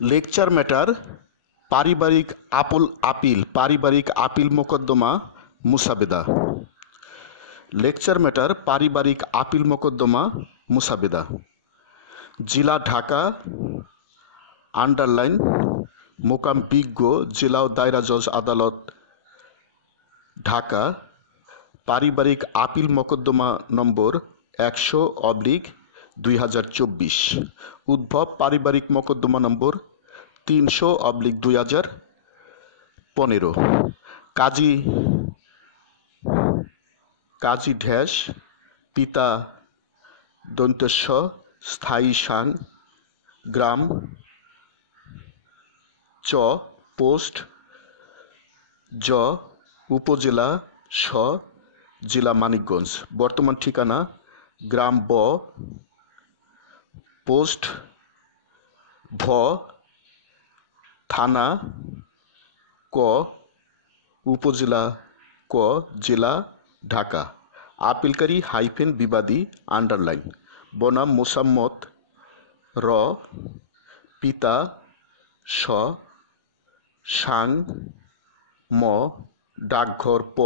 Lecture matter পারিবারিক appeal মোকদ্দমা মুসাবেদা। Lecture matter পারিবারিক আপিল মোকদ্দমা মুসাবেদা। জেলা ঢাকা আন্ডারলাইন মোকাম বিজ্ঞ জেলা ও দায়রা জজ আদালত ঢাকা। পারিবারিক আপিল মোকদ্দমা নম্বর 100/2024। উদ্ভব পারিবারিক মোকদ্দমা নম্বর 300/2015। কাজী ঢ্যাস পিতা দন্তেশ্ব স্থায়ী সাং গ্রাম চ পোস্ট জ উপজেলা স জেলা মানিকগঞ্জ। বর্তমান ঠিকানা গ্রাম ব পোস্ট ভ থানা ক উপজেলা ক জেলা ঢাকা। আপিলকারী বিবাদী আন্ডারলাইন বনাম মোসাম্মত র পিতা স সাং ম ডাকঘর প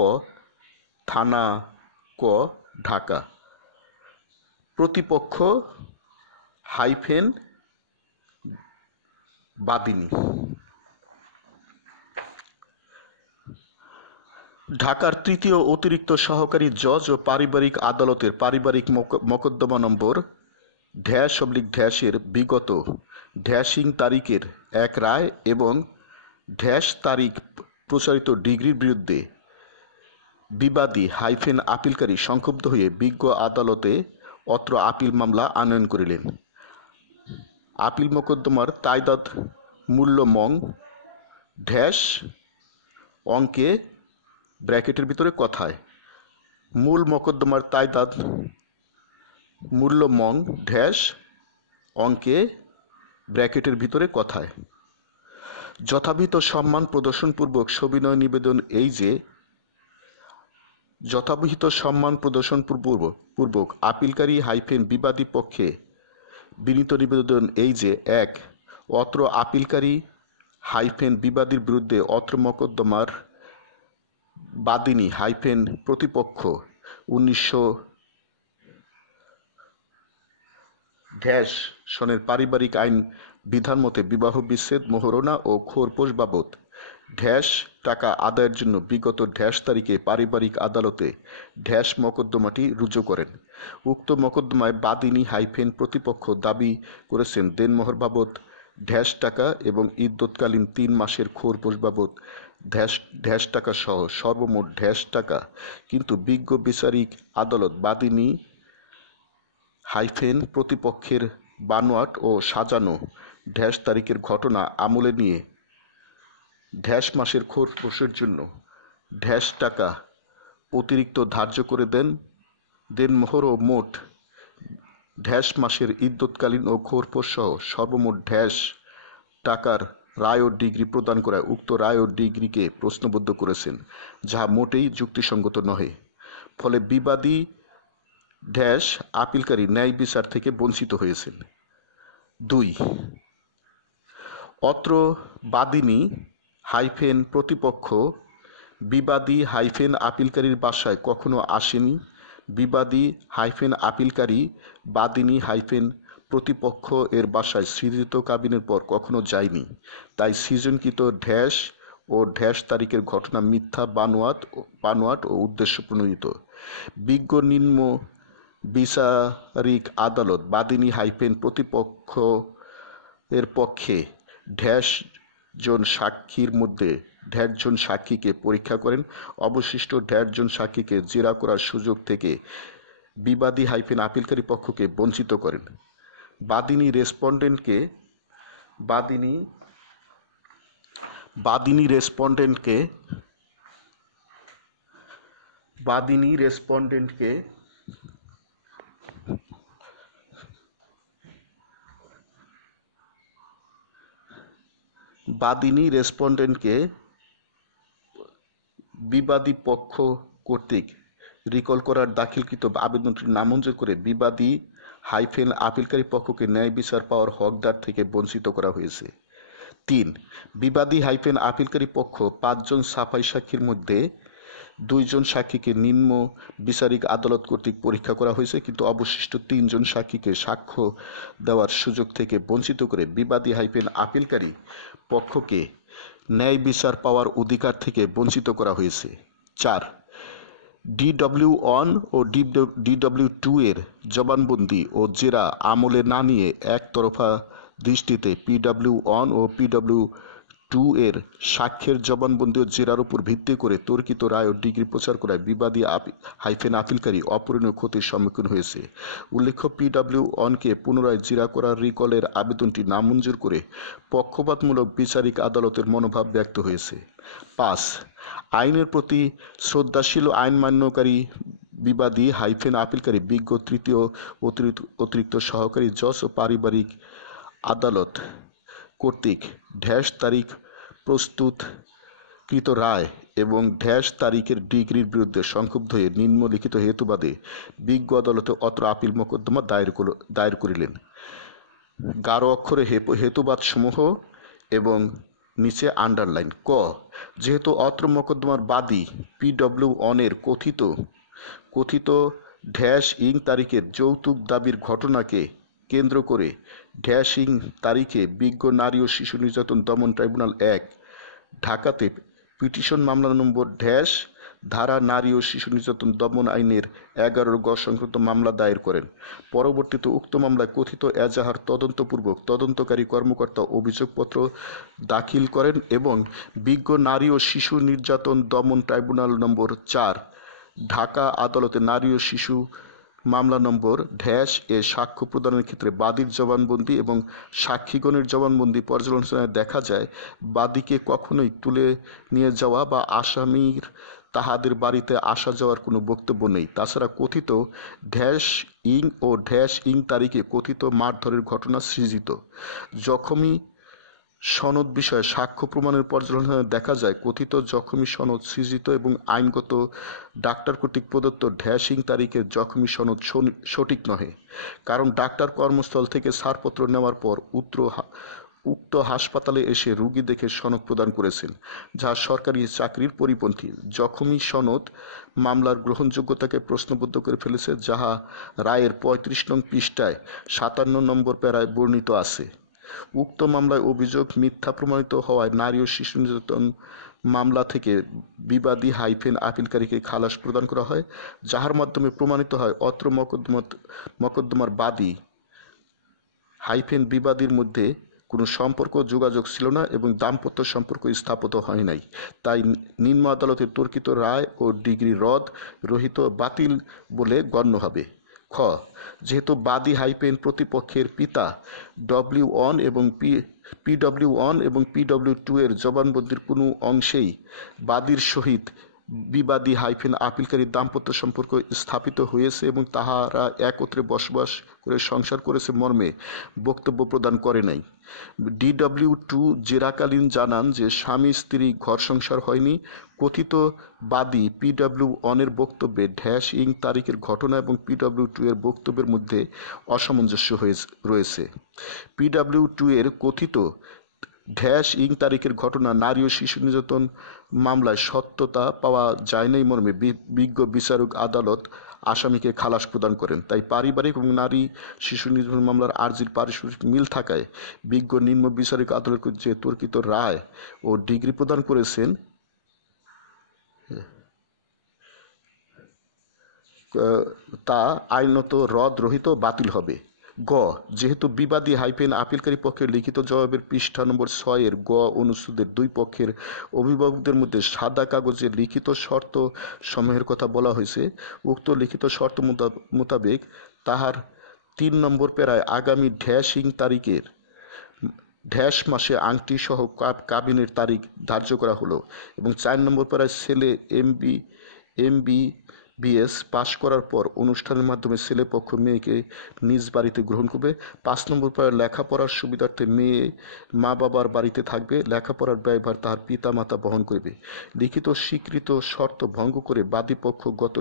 থানা ক ঢাকা। প্রতিপক্ষ বাদিনী। ঢাকার তৃতীয় অতিরিক্ত সহকারী জজ ও পারিবারিক আদালতের পারিবারিক মোকদ্দমা নম্বর ঢ্যাশ/ঢ্যাশের বিগত ঢ্যাশিং তারিখের এক রায় এবং ঢ্যাশ তারিখ প্রচারিত ডিগ্রির বিরুদ্ধে বিবাদী আপিলকারী সংক্ষুব্ধ হয়ে বিজ্ঞ আদালতে অত্র আপিল মামলা আনয়ন করিলেন। আপিল মোকদ্দমার তাইদাদ মূল্য মং ঢ্যাশ অঙ্কে ব্র্যাকেটের ভিতরে কথায় মূল মোকদ্দমার তাইদাদ মূল্য মং ঢ্যাশ অঙ্কে ব্র্যাকেটের ভিতরে কথায়। যথাবিহিত সম্মান প্রদর্শনপূর্বক সবিনয় নিবেদন এই যে আপিলকারী বিবাদী পক্ষে বিনীত নিবেদন এই যে 1. অত্র আপিলকারী বিবাদীর বিরুদ্ধে অত্র মোকদ্দমার বাদিনী প্রতিপক্ষ 1900 সনের পারিবারিক আইন বিধান মতে বিবাহ বিচ্ছেদ মোহরণা ও খোরপোশ বাবদ টাকা আদায়ের জন্য বিগত তারিখে পারিবারিক আদালতে মোকদ্দমাটি রুজু করেন। উক্ত মোকদ্দমায় বাদিনী প্রতিপক্ষ দাবি করেছেন দেনমোহর বাবদ টাকা এবং ইদ্যৎকালীন 3 মাসের খোরপোশ বাবদ টাকা সহ সর্বমোট টাকা। কিন্তু বিজ্ঞ বিচারিক আদালত বাদিনী প্রতিপক্ষের বানোয়াট ও সাজানো তারিখের ঘটনা আমলে নিয়ে মাসের খোরপোশের জন্য টাকা অতিরিক্ত ধার্য করে দেনমোহর ও মোট মাসের ইদ্যৎকালীন ও খোরপোশ সহ সর্বমোট টাকার রায় ও ডিগ্রি প্রদান করায় উক্ত রায় ও ডিগ্রিকে প্রশ্নবদ্ধ করেছেন, যাহা মোটেই যুক্তিসঙ্গত নহে। ফলে বিবাদী আপিলকারী ন্যায় বিচার থেকে বঞ্চিত হয়েছেন। 2. অত্র বাদিনী প্রতিপক্ষ বিবাদী আপিলকারীর বাসায় কখনো আসেনি। বিবাদী আপিলকারী বাদিনী প্রতিপক্ষ এর বাসায় সৃজিত কাবিনের পর কখনো যায়নি। তাই সৃজনকৃত ও তারিখের ঘটনা মিথ্যা, বানোয়াট ও উদ্দেশ্য প্রণোদিত। বিজ্ঞ নিম্ন বিচারিক আদালত বাদিনী প্রতিপক্ষ এর পক্ষে জন সাক্ষীর মধ্যে জন সাক্ষীকে পরীক্ষা করেন। অবশিষ্ট জন সাক্ষীকে জেরা করার সুযোগ থেকে বিবাদী আপিলকারী পক্ষকে বঞ্চিত করেন। বাদিনী রেসপন্ডেন্টকে বিবাদী পক্ষ কর্তৃক রিকল করার দাখিলকৃত আবেদনটি নামঞ্জুর করে বিবাদী আপিলকারী পক্ষকে ন্যায় বিচার পাওয়ার হকদার থেকে বঞ্চিত করা হয়েছে। 3 বিবাদী আপিলকারী পক্ষ 5 জন সাফাই সাক্ষীর মধ্যে 2 জন সাক্ষীকে নিম্ন বিচারিক আদালত কর্তৃক পরীক্ষা করা হয়েছে, কিন্তু অবশিষ্ট 3 জন সাক্ষীকে সাক্ষ্য দেওয়ার সুযোগ থেকে বঞ্চিত করে বিবাদী আপিলকারী পক্ষকে ন্যায় বিচার পাওয়ার অধিকার থেকে বঞ্চিত করা হয়েছে। 4 DW1 ও DW2 এর জবানবন্দি ও জেরা আমলে না নিয়ে একতরফা দৃষ্টিতে PW1 ও PW2 এর সাক্ষ্যের জবানবন্দি ও জেরার উপর ভিত্তি করে তর্কিত রায় ও ডিগ্রি প্রচার করায় বিবাদী আপিলকারী অপূরণীয় ক্ষতির সম্মুখীন হয়েছে। উল্লেখ্য, PW1কে পুনরায় জেরা করার রিকলের আবেদনটি নামঞ্জুর করে পক্ষপাতমূলক বিচারিক আদালতের মনোভাব ব্যক্ত হয়েছে। 5 আইনের প্রতি শ্রদ্ধাশীল আইন মান্যকারী বিবাদী আপিলকারী বিজ্ঞ তৃতীয় অতিরিক্ত সহকারী জজ ও পারিবারিক আদালত কর্তৃক তারিখ প্রস্তুতকৃত রায় এবং তারিখের ডিগ্রির বিরুদ্ধে সংক্ষুব্ধ হয়ে নিম্নলিখিত হেতুবাদে বিজ্ঞ আদালতে অত্র আপিল মোকদ্দমা দায়ের করিলেন। গাঢ় অক্ষরে হেতুবাদ সমূহ এবং নিচে আন্ডারলাইন। ক যেহেতু অত্র মোকদ্দমার বাদী PW1 এর কথিত তারিখের যৌতুক দাবির ঘটনাকে কেন্দ্র করে তারিখে বিজ্ঞ নারী ও শিশু নির্যাতন দমন ট্রাইব্যুনাল 1 ঢাকাতে পিটিশন মামলা নম্বর ধারা নারী ও শিশু নির্যাতন দমন আইনের 11 গ সংক্রান্ত মামলা দায়ের করেন। পরবর্তীতে উক্ত মামলায় কথিত এজাহার তদন্তপূর্বক তদন্তকারী কর্মকর্তা অভিযোগপত্র দাখিল করেন এবং বিজ্ঞ নারী ও শিশু নির্যাতন দমন ট্রাইব্যুনাল নম্বর 4 ঢাকা আদালতে নারী ও শিশু মামলা নম্বর এ সাক্ষ্য প্রদানের ক্ষেত্রে বাদীর জবানবন্দি এবং সাক্ষীগণের জবানবন্দি পর্যালোচনায় দেখা যায় বাদীকে কখনোই তুলে নিয়ে যাওয়া বা আসামির তাহাদের বাড়িতে আসা যাওয়ার কোনো বক্তব্য নেই। তাছাড়া কথিত ও তারিখে কথিত মারধরের ঘটনা সৃজিত। জখমি সনদ বিষয়ে সাক্ষ্য প্রমাণের পর্যালোচনায় দেখা যায় কথিত জখমি সনদ সৃজিত এবং আইনগত ডাক্তার কর্তৃক প্রদত্ত তারিখের জখমি সনদ সঠিক নহে, কারণ ডাক্তার কর্মস্থল থেকে ছাড়পত্র নেওয়ার পর উক্ত হাসপাতালে এসে রোগী দেখে সনদ প্রদান করেছেন, যা সরকারি চাকরির পরিপন্থী। জখমি সনদ মামলার গ্রহণযোগ্যতাকে প্রশ্নবদ্ধ করে ফেলেছে, যাহা রায়ের 35 নং পৃষ্ঠায় 57 নম্বর প্যারায় বর্ণিত আছে। উক্ত মামলায় অভিযোগ মিথ্যা প্রমাণিত হওয়ায় নারী ও শিশু নির্যাতন মামলা থেকে বিবাদী আপিলকারীকে খালাস প্রদান করা হয়, যাহার মাধ্যমে প্রমাণিত হয় অত্র মোকদ্দমার বাদী বিবাদীর মধ্যে কোনো সম্পর্ক যোগাযোগ ছিল না এবং দাম্পত্য সম্পর্ক স্থাপিত হয় নাই। তাই নিম্ন আদালতের তর্কিত রায় ও ডিগ্রি রহিত বাতিল বলে গণ্য হবে। খ যেহেতু বাদী প্রতিপক্ষের পিতা PW1 এবং PW2 এর জবানবন্দির কোনো অংশেই বাদীর সহিত বিবাদী আপিলকারী দাম্পত্য সম্পর্ক স্থাপিত হয়েছে এবং তাহারা একত্রে বসবাস করে সংসার করেছে মর্মে বক্তব্য প্রদান করে নাই। DW2 জেরাকালীন জানান যে স্বামী স্ত্রী ঘর সংসার হয়নি। কথিত বাদী PW1 এর বক্তব্যে তারিখের ঘটনা এবং PW2 এর বক্তব্যের মধ্যে অসামঞ্জস্য রয়েছে। PW2 এর কথিত তারিখের ঘটনা নারী ও শিশু নির্যাতন মামলায় সত্যতা পাওয়া যায় নাই মর্মে বিজ্ঞ বিচারক আদালত আসামিকে খালাস প্রদান করেন। তাই পারিবারিক এবং নারী শিশু নির্যাতন মামলার আর্জির পারিশ্রমিক মিল থাকায় বিজ্ঞ নিম্ন বিচারিক আদালত যে তর্কিত রায় ও ডিগ্রি প্রদান করেছেন তা আইনত রহিত বাতিল হবে। গ যেহেতু বিবাদী আপিলকারী পক্ষের লিখিত জবাবের পৃষ্ঠা নম্বর 6 এর গ অনুচ্ছেদের 2 পক্ষের অভিভাবকদের মধ্যে সাদা কাগজে লিখিত শর্ত সমূহের কথা বলা হয়েছে, উক্ত লিখিত শর্ত মোতাবেক তাহার 3 নম্বর প্যারায় আগামী তারিখের মাসে আংটি সহ কাবিনের তারিখ ধার্য করা হলো এবং 4 নম্বর প্যারায় ছেলে MBBS পাশ করার পর অনুষ্ঠানের মাধ্যমে ছেলে পক্ষ মেয়েকে নিজ বাড়িতে গ্রহণ করবে। 5 নম্বর প্যারায় লেখাপড়ার সুবিধার্থে মেয়ে মা বাবার বাড়িতে থাকবে, লেখাপড়ার ব্যয়ভার তাহার পিতা মাতা বহন করবে। লিখিত স্বীকৃত শর্ত ভঙ্গ করে বাদী পক্ষ গত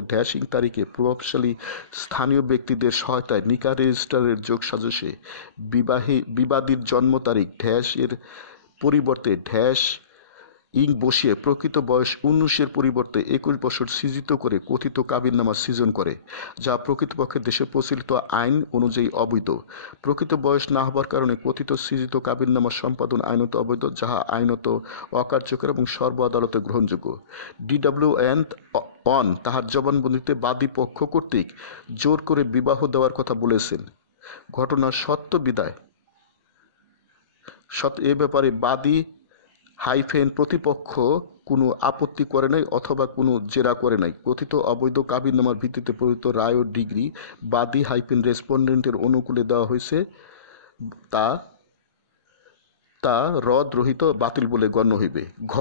তারিখে প্রভাবশালী স্থানীয় ব্যক্তিদের সহায়তায় নিকা রেজিস্ট্রারের যোগ সাজসে বিবাদীর জন্ম তারিখ পরিবর্তে ড্যাশ ইং বসিয়ে প্রকৃত বয়স 19-এর পরিবর্তে 21 বছর সৃজিত করে কথিত কাবিননামা সৃজন করে, যা প্রকৃতপক্ষে দেশে প্রচলিত আইন অনুযায়ী অবৈধ। প্রকৃত বয়স না হবার কারণে কথিত সৃজিত কাবিননামা সম্পাদন আইনত অবৈধ, যাহা আইনত অকার্যকর এবং সর্ব আদালতে গ্রহণযোগ্য। DWN অন তাহার জবানবন্দিতে বাদী পক্ষ কর্তৃক জোর করে বিবাহ দেওয়ার কথা বলেছেন। ঘটনা সত্য বিদায় এ ব্যাপারে বাদী প্রতিপক্ষ কোনো আপত্তি করে নাই অথবা কোনো জেরা করে নাই। কথিত অবৈধ কাবিননামার ভিত্তিতে প্রদত্ত রায় ও ডিগ্রি বাদী রেসপন্ডেন্টের অনুকূলে দেওয়া হয়েছে, তা রদ রহিত বাতিল বলে গণ্য হইবে। ঘ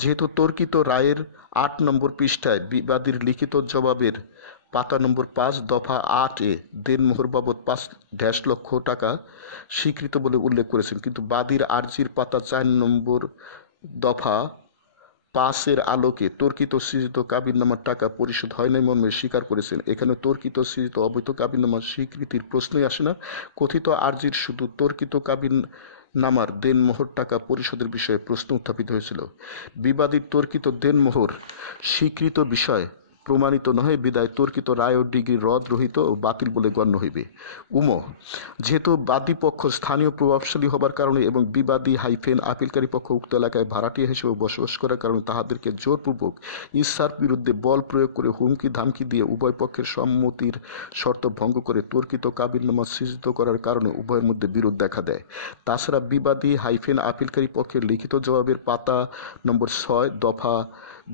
যেহেতু তর্কিত রায়ের 8 নম্বর পৃষ্ঠায় বিবাদীর লিখিত জবাবের পাতা নম্বর 5 দফা 8-এ দেনমোহর বাবদ 5 লক্ষ টাকা স্বীকৃত বলে উল্লেখ করেছেন, কিন্তু বাদীর আর্জির পাতা 4 নম্বর দফা 5-এর আলোকে তর্কিত সৃজিত কাবিননামার টাকা পরিশোধ হয় নাই মর্মে স্বীকার করেছেন। এখানে তর্কিত সৃজিত অবৈধ কাবিননামার স্বীকৃতির প্রশ্নই আসে না। কথিত আর্জির শুধু তর্কিত কাবিননামার দেনমোহর টাকা পরিশোধের বিষয়ে প্রশ্ন উত্থাপিত হয়েছিল। বিবাদীর তর্কিত দেনমোহর স্বীকৃত বিষয় প্রমাণিত নহে, বিদায় তর্কিত রায় ও ডিগ্রি রদ রহিত ও বাতিল বলে গণ্য হইবে। যেহেতু বাদী পক্ষ স্থানীয় প্রভাবশালী হবার কারণে এবং বিবাদী আপিলকারী পক্ষ উক্ত এলাকায় ভাড়াটিয়া হিসেবে বসবাস করার কারণে তাহাদেরকে জোরপূর্বক ইচ্ছার বিরুদ্ধে বল প্রয়োগ করে হুমকি ধামকি দিয়ে উভয় পক্ষের সম্মতির শর্ত ভঙ্গ করে তর্কিত কাবিননামা সৃজিত করার কারণে উভয়ের মধ্যে বিরোধ দেখা দেয়। তাছাড়া বিবাদী আপিলকারী পক্ষের লিখিত জবাবের পাতা নম্বর 6 দফা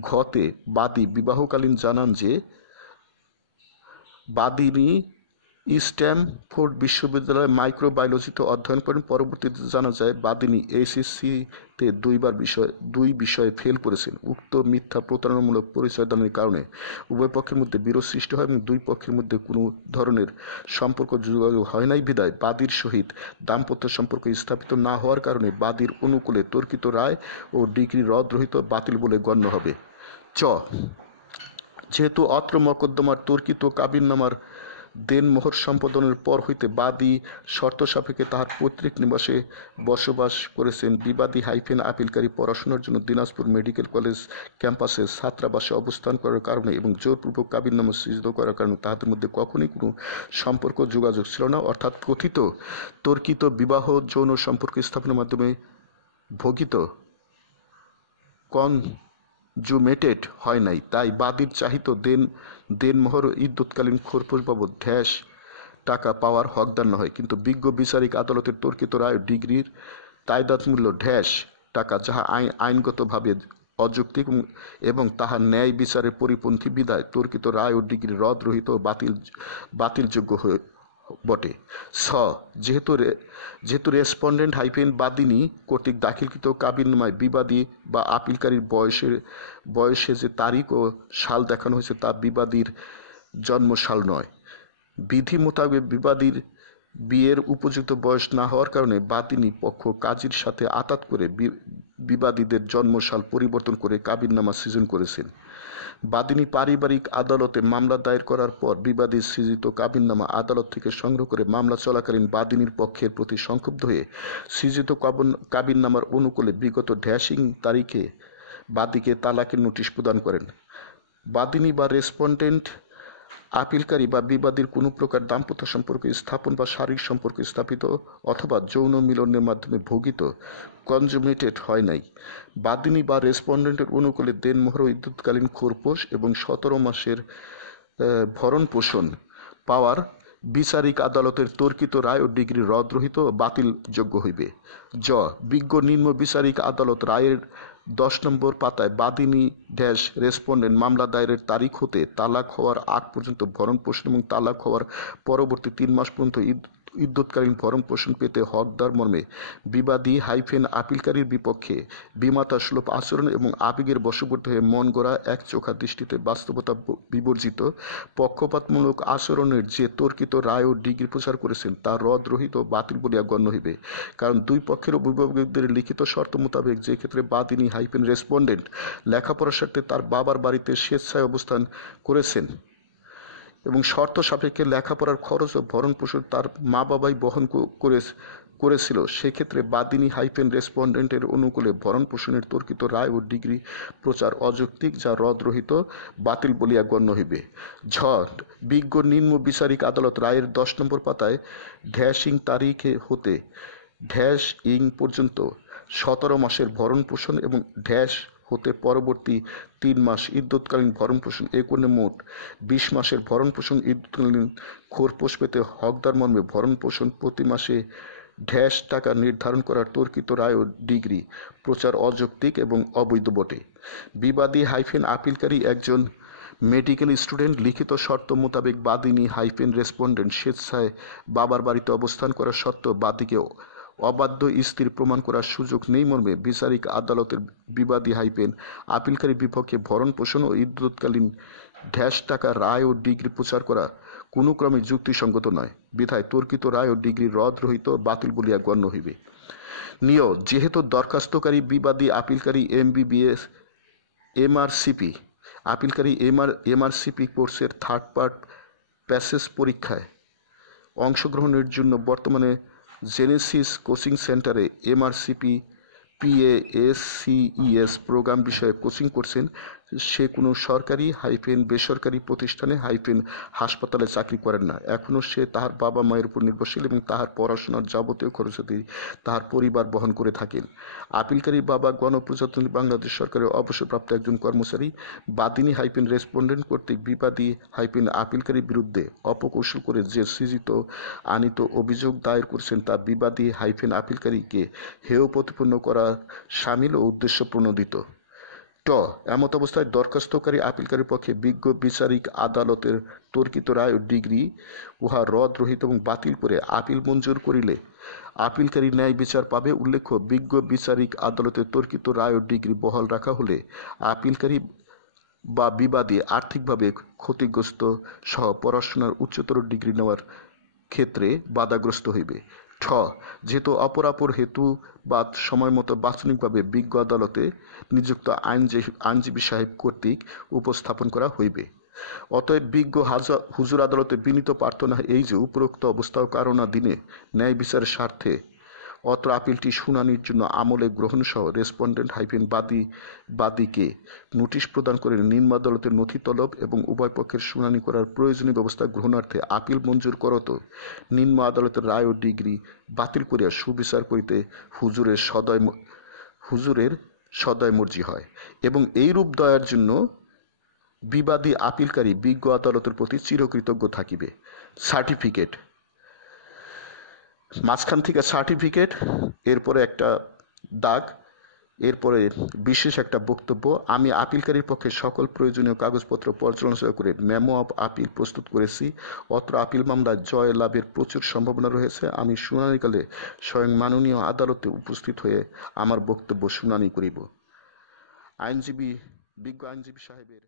ঘতে বাদী বিবাহকালীন জানান যে বাদিনী স্ট্যামফোর্ড বিশ্ববিদ্যালয়ে মাইক্রোবায়োলজিতে অধ্যয়ন করেন। পরবর্তীতে জানা যায় বাদিনী SSC-তে 2 বিষয়ে ফেল করেছেন। উক্ত মিথ্যা প্রতারণামূলক পরিচয়দানের কারণে উভয় পক্ষের মধ্যে বিরোধ সৃষ্টি হয় এবং দুই পক্ষের মধ্যে কোনো ধরনের সম্পর্ক যোগাযোগ হয় নাই, বিদায় বাদীর সহিত দাম্পত্য সম্পর্ক স্থাপিত না হওয়ার কারণে বাদীর অনুকূলে তর্কিত রায় ও ডিগ্রি রদ রহিত বাতিল বলে গণ্য হবে। যেহেতু অত্র মকদ্দমার তর্কিত কাবিননামার দেনমোহর সম্পাদনের পর হইতে বাদী শর্ত সাপেক্ষে তাহার পৈতৃক নিবাসে বসবাস করেছেন, বিবাদী আপিলকারী পড়াশোনার জন্য দিনাজপুর মেডিকেল কলেজ ক্যাম্পাসে ছাত্রাবাসে অবস্থান করার কারণে এবং জোরপূর্বক কাবিননামা সৃজিত করার কারণে তাহাদের মধ্যে কখনই কোনো সম্পর্ক যোগাযোগ ছিল না, অর্থাৎ কথিত তর্কিত বিবাহ যৌন সম্পর্ক স্থাপনের মাধ্যমে ভোগিত কনজুমেটেড হয় নাই। তাই বাদীর চাহিত দেনমোহর ইদ্যৎকালীন খোরপোশ বাবদ টাকা পাওয়ার হকদার নয়, কিন্তু বিজ্ঞ বিচারিক আদালতের তর্কিত রায় ডিগ্রির তাইদাত মূল্য টাকা, যাহা আইনগতভাবে অযৌক্তিক এবং তাহা ন্যায় বিচারের পরিপন্থী, বিধায় তর্কিত রায় ও ডিগ্রি রদ রহিত বাতিলযোগ্য বটে। যেহেতু রেসপন্ডেন্ট বাদিনী কর্তৃক দাখিলকৃত কাবিননামায় বিবাদী বা আপিলকারীর বয়সে যে তারিখ ও সাল দেখানো হয়েছে তা বিবাদীর জন্মসাল নয়। বিধি মোতাবেক বিবাদীর বিয়ের উপযুক্ত বয়স না হওয়ার কারণে বাদিনী পক্ষ কাজীর সাথে আতাত করে বিবাদীদের জন্মসাল পরিবর্তন করে কাবিননামা সৃজন করেছেন। বাদিনী পারিবারিক আদালতে মামলা দায়ের করার পর বিবাদী সৃজিত কাবিননামা আদালত থেকে সংগ্রহ করে মামলা চলাকালীন বাদিনীর পক্ষের প্রতি সংক্ষুব্ধ হয়ে সৃজিত কাবিননামার অনুকূলে বিগত তারিখে বাদীকে তালাকের নোটিশ প্রদান করেন। বাদিনী বা রেসপন্ডেন্ট আপিলকারী বা বিবাদীর কোনো প্রকার দাম্পত্য সম্পর্ক স্থাপন বা শারীরিক সম্পর্ক স্থাপিত অথবা যৌন মিলনের মাধ্যমে ভোগিত কনজুমেটেড হয় নাই। বাদিনী বা রেসপন্ডেন্টের অনুকূলে দেনমোহর ইদ্যৎকালীন খোরপোশ এবং 17 মাসের ভরণ পোষণ পাওয়ার বিচারিক আদালতের তর্কিত রায় ও ডিগ্রি রদ রহিত বাতিল যোগ্য হইবে। বিজ্ঞ নিম্ন বিচারিক আদালত রায়ের 10 নম্বর পাতায় বাদিনী রেসপন্ডেন্ট মামলা দায়েরের তারিখ হতে তালাক হওয়ার আগ পর্যন্ত ভরণ পোষণ এবং তালাক হওয়ার পরবর্তী 3 মাস পর্যন্ত ইদ্যৎকালীন ভরণ পোষণ পেতে হকদার মর্মে বিবাদী আপিলকারীর বিপক্ষে বিমাতা সুলভ আচরণ এবং আবেগের বশবর্তী হয়ে মন গড়া একচোখা দৃষ্টিতে বাস্তবতা বিবর্জিত পক্ষপাতমূলক আচরণের যে তর্কিত রায় ও ডিগ্রি প্রচার করেছেন তা রদ রহিত বাতিল বলিয়া গণ্য হইবে। কারণ দুই পক্ষের অভিভাবকদের লিখিত শর্ত মোতাবেক যে ক্ষেত্রে বাদিনী রেসপন্ডেন্ট লেখাপড়ার স্বার্থে তার বাবার বাড়িতে স্বেচ্ছায় অবস্থান করেছেন এবং শর্ত সাপেক্ষে লেখাপড়ার খরচ ও ভরণ পোষণ তার মা বাবাই বহন করেছিল, সেক্ষেত্রে বাদিনী রেসপন্ডেন্টের অনুকূলে ভরণ পোষণের তর্কিত রায় ও ডিগ্রি প্রচার অযৌক্তিক, যা রদরহিত বাতিল বলিয়া গণ্য হইবে। ঝ বিজ্ঞ নিম্ন বিচারিক আদালত রায়ের 10 নম্বর পাতায় ইং তারিখে হতে ইং পর্যন্ত 17 মাসের ভরণ পোষণ এবং হতে পরবর্তী 3 মাস ইদ্যৎকালীন ভরণ পোষণ একনে মোট 20 মাসের ভরণ পোষণ ইদ্যৎকালীন খোরপোশ পেতে হকদার মর্মে ভরণ পোষণ প্রতি মাসে টাকা নির্ধারণ করার তর্কিত রায় ও ডিগ্রি প্রচার অযৌক্তিক এবং অবৈধ বটে। বিবাদী আপিলকারী একজন মেডিকেল স্টুডেন্ট লিখিত শর্ত মোতাবেক বাদিনী রেসপন্ডেন্ট স্বেচ্ছায় বাবার বাড়িতে অবস্থান করা সত্ত্বেও বাদীকে অবাধ্য স্থির প্রমাণ করার সুযোগ নেই মর্মে বিচারিক আদালতের বিবাদী আপিলকারী বিপক্ষে ভরণ পোষণ ও ইদ্যৎকালীন টাকা রায় ও ডিগ্রি প্রচার করা কোনো ক্রমে যুক্তিসঙ্গত নয়, বিধায় তর্কিত রায় ও ডিগ্রি রদরহিত বাতিল বলিয়া গণ্য হইবে। যেহেতু দরখাস্তকারী বিবাদী আপিলকারী এমবিবিএস এমআরসিপি আপিলকারী এমআরসিপি কোর্সের থার্ড পার্ট প্যাসেজ পরীক্ষায় অংশগ্রহণের জন্য বর্তমানে জেনেসিস কোচিং সেন্টারে এমআরসিপি PASCES প্রোগ্রাম বিষয়ে কোচিং করছেন, সে কোনো সরকারি বেসরকারি প্রতিষ্ঠানে হাসপাতালে চাকরি করেন না। এখনও সে তাহার বাবা মায়ের উপর নির্ভরশীল এবং তাহার পড়াশোনার যাবতীয় খরচাদি তাহার পরিবার বহন করে থাকেন। আপিলকারী বাবা গণপ্রজাতন্ত্রী বাংলাদেশ সরকারের অবসরপ্রাপ্ত একজন কর্মচারী। বাদিনী রেসপন্ডেন্ট কর্তৃক বিবাদী আপিলকারীর বিরুদ্ধে অপকৌশল করে যে সৃজিত আনিত অভিযোগ দায়ের করছেন তা বিবাদী আপিলকারীকে হেয় প্রতিপন্ন করা সামিল ও উদ্দেশ্য প্রণোদিত। এমত অবস্থায় দরখাস্তকারী আপিলকারীর পক্ষে বিজ্ঞ বিচারিক আদালতের তর্কিত রায় ও ডিগ্রি উহা রদরহিত এবং বাতিল করে আপিল মঞ্জুর করিলে আপিলকারী ন্যায় বিচার পাবে। উল্লেখ্য, বিজ্ঞ বিচারিক আদালতের তর্কিত রায় ও ডিগ্রি বহাল রাখা হলে আপিলকারী বা বিবাদী আর্থিকভাবে ক্ষতিগ্রস্ত সহ পড়াশোনার উচ্চতর ডিগ্রি নেওয়ার ক্ষেত্রে বাধাগ্রস্ত হইবে। যেহেতু অপরাপর হেতু বা সময়মতো বাচনিকভাবে বিজ্ঞ আদালতে নিযুক্ত আইনজীবী সাহেব কর্তৃক উপস্থাপন করা হইবে। অতএব বিজ্ঞ হুজুর আদালতে বিনীত প্রার্থনা এই যে উপরোক্ত অবস্থা ও কারণাধীনে ন্যায় বিচারের স্বার্থে অত্র আপিলটি শুনানির জন্য আমলে গ্রহণ সহ রেসপন্ডেন্ট বাদীকে নোটিশ প্রদান করে নিম্ন আদালতের নথি তলব এবং উভয় পক্ষের শুনানি করার প্রয়োজনীয় ব্যবস্থা গ্রহণার্থে আপিল মঞ্জুর করত নিম্ন আদালতের রায় ও ডিগ্রি বাতিল করিয়া সুবিচার করিতে হুজুরের সদয় মর্জি হয় এবং এইরূপ দয়ার জন্য বিবাদী আপিলকারী বিজ্ঞ আদালতের প্রতি চিরকৃতজ্ঞ থাকিবে। সার্টিফিকেট, মাঝখান থেকে সার্টিফিকেট, এরপরে একটা দাগ, এরপরে বিশেষ একটা বক্তব্য। আমি আপিলকারীর পক্ষে সকল প্রয়োজনীয় কাগজপত্র পর্যালোচনা করে মেমো অফ আপিল প্রস্তুত করেছি। অত্র আপিল মামলায় জয় লাভের প্রচুর সম্ভাবনা রয়েছে। আমি শুনানিকালে স্বয়ং মাননীয় আদালতে উপস্থিত হয়ে আমার বক্তব্য শুনানি করিব। বিজ্ঞ আইনজীবী সাহেবের